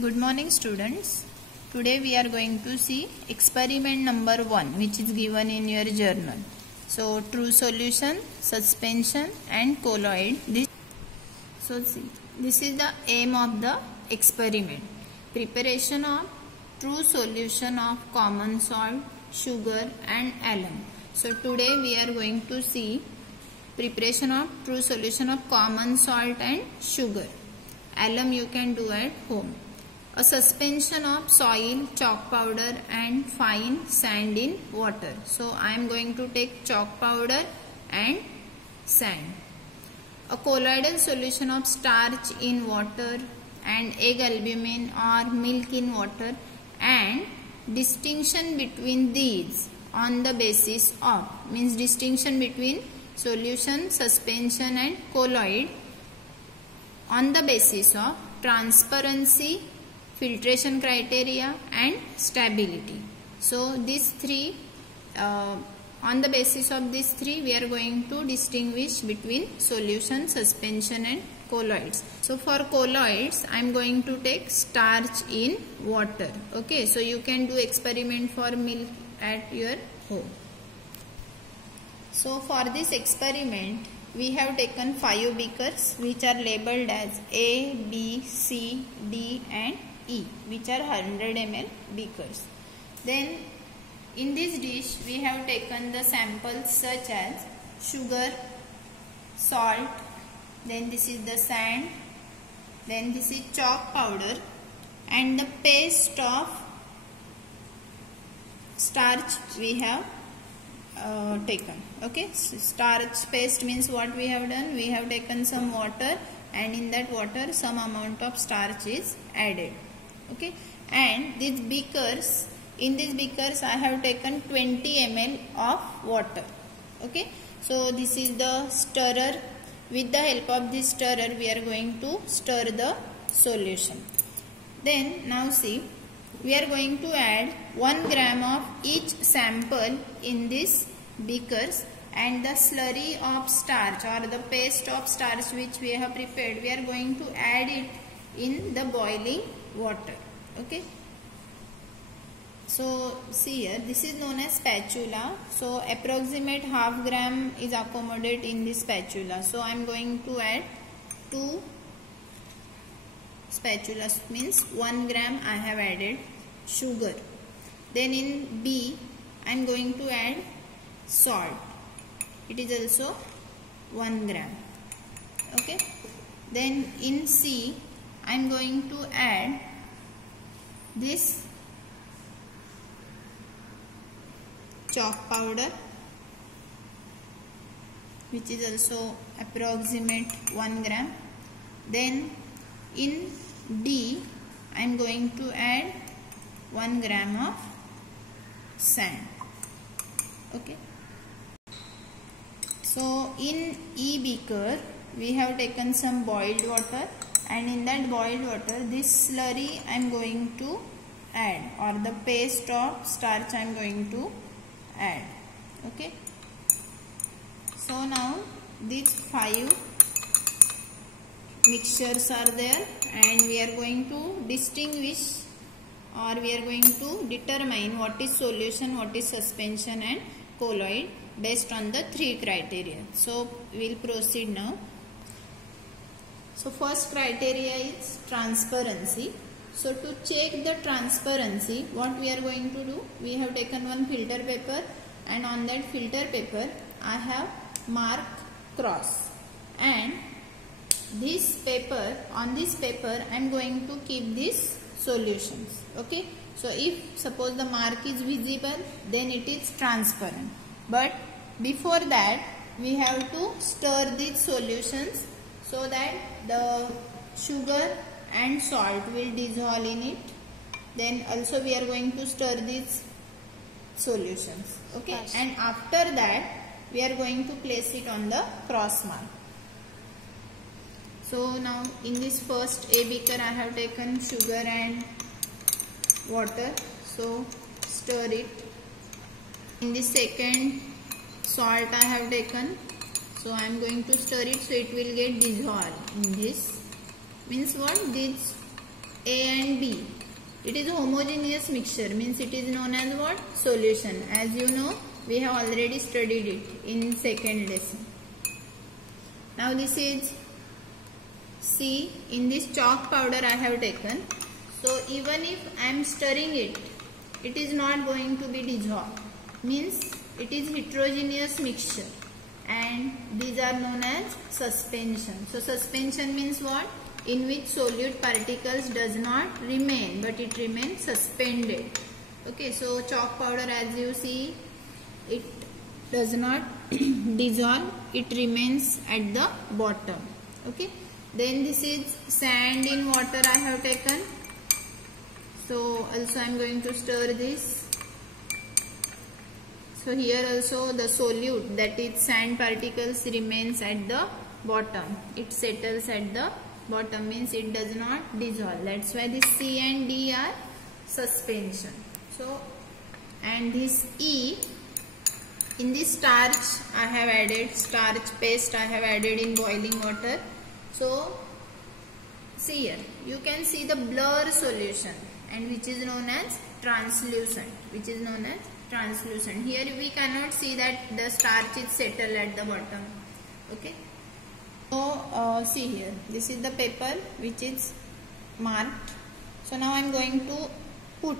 Good morning students. Today we are going to see experiment number 1 which is given in your journal. So true solution, suspension and colloid. This is the aim of the experiment. Preparation of true solution of common salt, sugar and alum. So today we are going to see preparation of true solution of common salt and sugar. Alum you can do at home. A suspension of soil, chalk powder and fine sand in water. So I am going to take chalk powder and sand. A colloidal solution of starch in water and egg albumin or milk in water, and distinction between these on the basis of, means distinction between solution, suspension and colloid on the basis of transparency, filtration criteria and stability. So these three, on the basis of these three we are going to distinguish between solution, suspension and colloids. So for colloids I am going to take starch in water. Okay, so you can do experiment for milk at your home. So for this experiment we have taken 5 beakers which are labeled as A, B, C, D and E, which are 100 ml beakers. Then in this dish we have taken the samples such as sugar, salt, then this is the sand, then this is chalk powder and the paste of starch we have taken. Okay, so starch paste means what we have done, we have taken some water and in that water some amount of starch is added. Okay, and these beakers, in these beakers I have taken 20 ml of water. Okay, so this is the stirrer. With the help of this stirrer we are going to stir the solution. Then now see, we are going to add 1 gram of each sample in this beakers, and the slurry of starch or the paste of starch which we have prepared, we are going to add it in the boiling water. Okay, so see here, this is known as spatula. So approximate half gram is accommodated in this spatula. So I am going to add 2 spatulas, means 1 gram I have added sugar. Then in B I am going to add salt. It is also 1 gram. Okay. Then in C I am going to add this chalk powder which is also approximate 1 gram. Then in D I am going to add 1 gram of sand. Okay. So in E beaker we have taken some boiled water, and in that boiled water this slurry I am going to add, or the paste of starch I am going to add. Okay. So now these 5 mixtures are there and we are going to distinguish, or we are going to determine what is solution, what is suspension and colloid based on the 3 criteria. So we will proceed now. So first criteria is transparency. So to check the transparency, what we are going to do, we have taken one filter paper and on that filter paper I have marked cross, and this paper, on this paper I am going to keep these solutions. Okay, so if suppose the mark is visible then it is transparent, but before that we have to stir these solutions so that the sugar and salt will dissolve in it. Then also we are going to stir these solutions. Okay, yes. And after that we are going to place it on the cross mark. So now in this first A beaker I have taken sugar and water, so stir it. In the second salt I have taken, so I am going to stir it so it will get dissolved in this. Means what? These A and B. It is a homogeneous mixture, means it is known as what? Solution. As you know, we have already studied it in second lesson. Now this is C. In this chalk powder I have taken. So even if I am stirring it, it is not going to be dissolved. Means it is heterogeneous mixture, and these are known as suspension. So suspension means what? In which solute particles does not remain, but it remains suspended. Okay, so chalk powder, as you see, it does not dissolve, it remains at the bottom. Okay, then this is sand in water I have taken. So also I am going to stir this. So here also the solute, that is sand particles, remains at the bottom. It settles at the bottom, means it does not dissolve. That's why this C and D are suspension. So, and this E, in this starch I have added, starch paste I have added in boiling water. So see here, you can see the blur solution, and which is known as translucent, Here we cannot see that the starch is settled at the bottom. Okay. So see here, this is the paper which is marked. So now I am going to put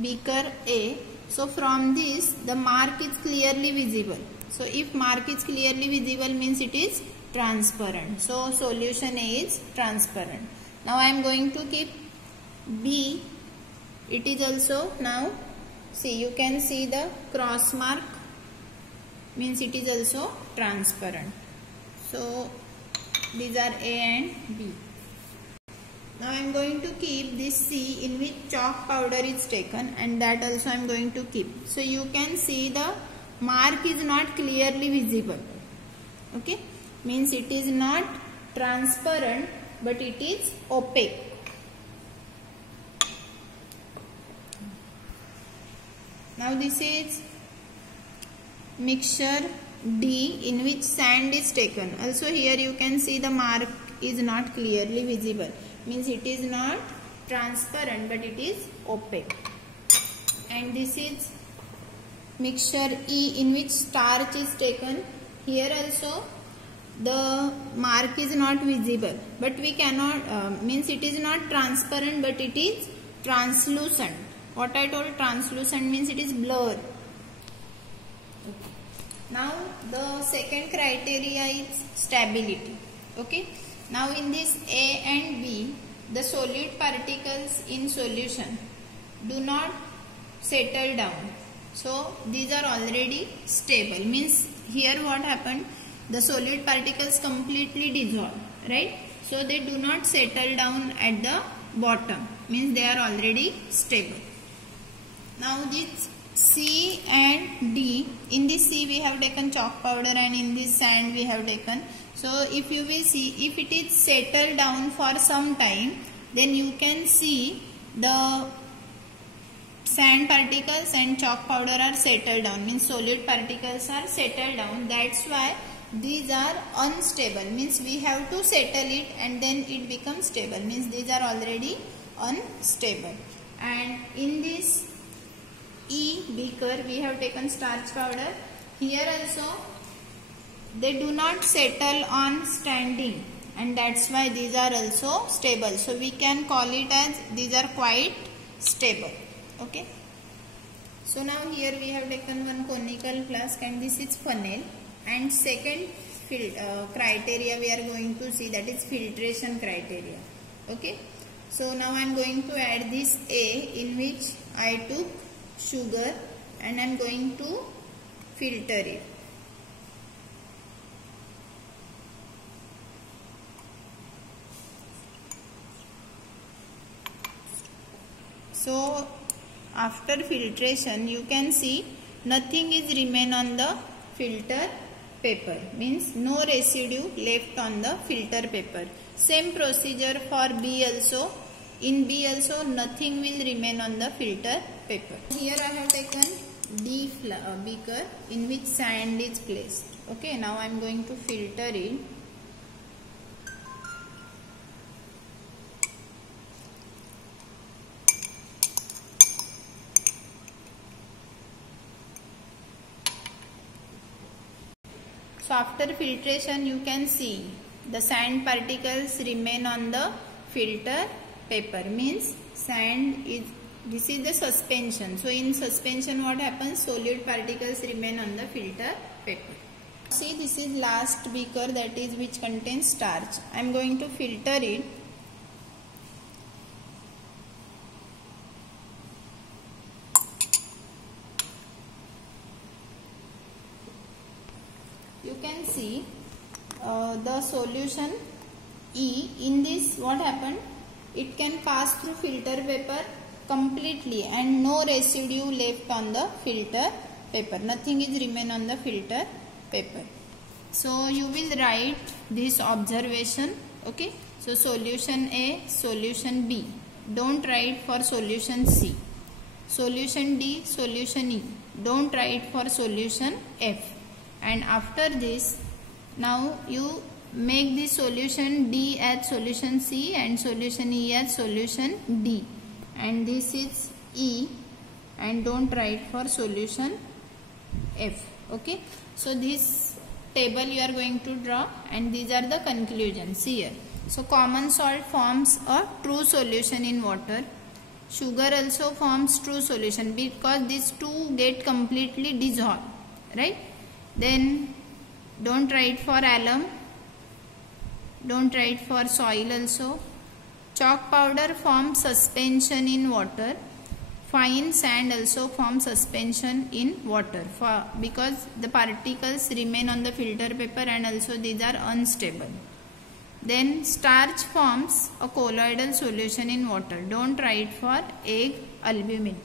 beaker A. So from this the mark is clearly visible. So if mark is clearly visible, means it is transparent. So solution A is transparent. Now I am going to keep B. It is also, now see, you can see the cross mark, means it is also transparent. So these are A and B. Now I am going to keep this C, in which chalk powder is taken, and that also I am going to keep. So you can see the mark is not clearly visible. Okay, means it is not transparent, but it is opaque. Now this is mixture D, in which sand is taken. Also here you can see the mark is not clearly visible, means it is not transparent, but it is opaque. And this is mixture E, in which starch is taken. Here also the mark is not visible, but we cannot, means it is not transparent, but it is translucent. What I told, translucent means it is blur. Now the second criteria is stability. Okay. Now in this A and B, the solute particles in solution do not settle down. So these are already stable. Means here what happened? The solute particles completely dissolve, right? So they do not settle down at the bottom. Means they are already stable. Now this C and D, in this C we have taken chalk powder, and in this sand we have taken. So if you will see, if it is settled down for some time, then you can see the sand particles and chalk powder are settled down, means solute particles are settled down. That's why these are unstable, means we have to settle it and then it becomes stable, means these are already unstable. And in this E beaker we have taken starch powder. Here also they do not settle on standing, and that's why these are also stable. So we can call it as these are quite stable. Okay. So now here we have taken one conical flask, and this is funnel. And second criteria we are going to see, that is filtration criteria. Okay. So now I am going to add this A, in which I took sugar, and I am going to filter it. So after filtration you can see nothing is remain on the filter paper, means no residue left on the filter paper. Same procedure for B also. In B also nothing will remain on the filter paper. Here I have taken D beaker, in which sand is placed. Okay, now I am going to filter it. So after filtration you can see the sand particles remain on the filter paper, means sand is, this is the suspension. So in suspension what happens? Solid particles remain on the filter paper. See, this is last beaker, that is which contains starch. I am going to filter it. You can see the solution E. In this what happened? It can pass through filter paper completely and no residue left on the filter paper. Nothing is remain on the filter paper. So you will write this observation. Okay. So solution A, solution B. Don't write for solution C. Solution D, solution E. Don't write for solution F. And after this, now you make the solution D as solution C and solution E as solution D. And this is E, and don't write for solution F. Okay. So this table you are going to draw, and these are the conclusions here. So common salt forms a true solution in water. Sugar also forms true solution because these two get completely dissolved, right? Then don't write for alum, don't write for soil also. Chalk powder forms suspension in water. Fine sand also forms suspension in water because the particles remain on the filter paper and also these are unstable. Then starch forms a colloidal solution in water. Don't write for egg, albumin.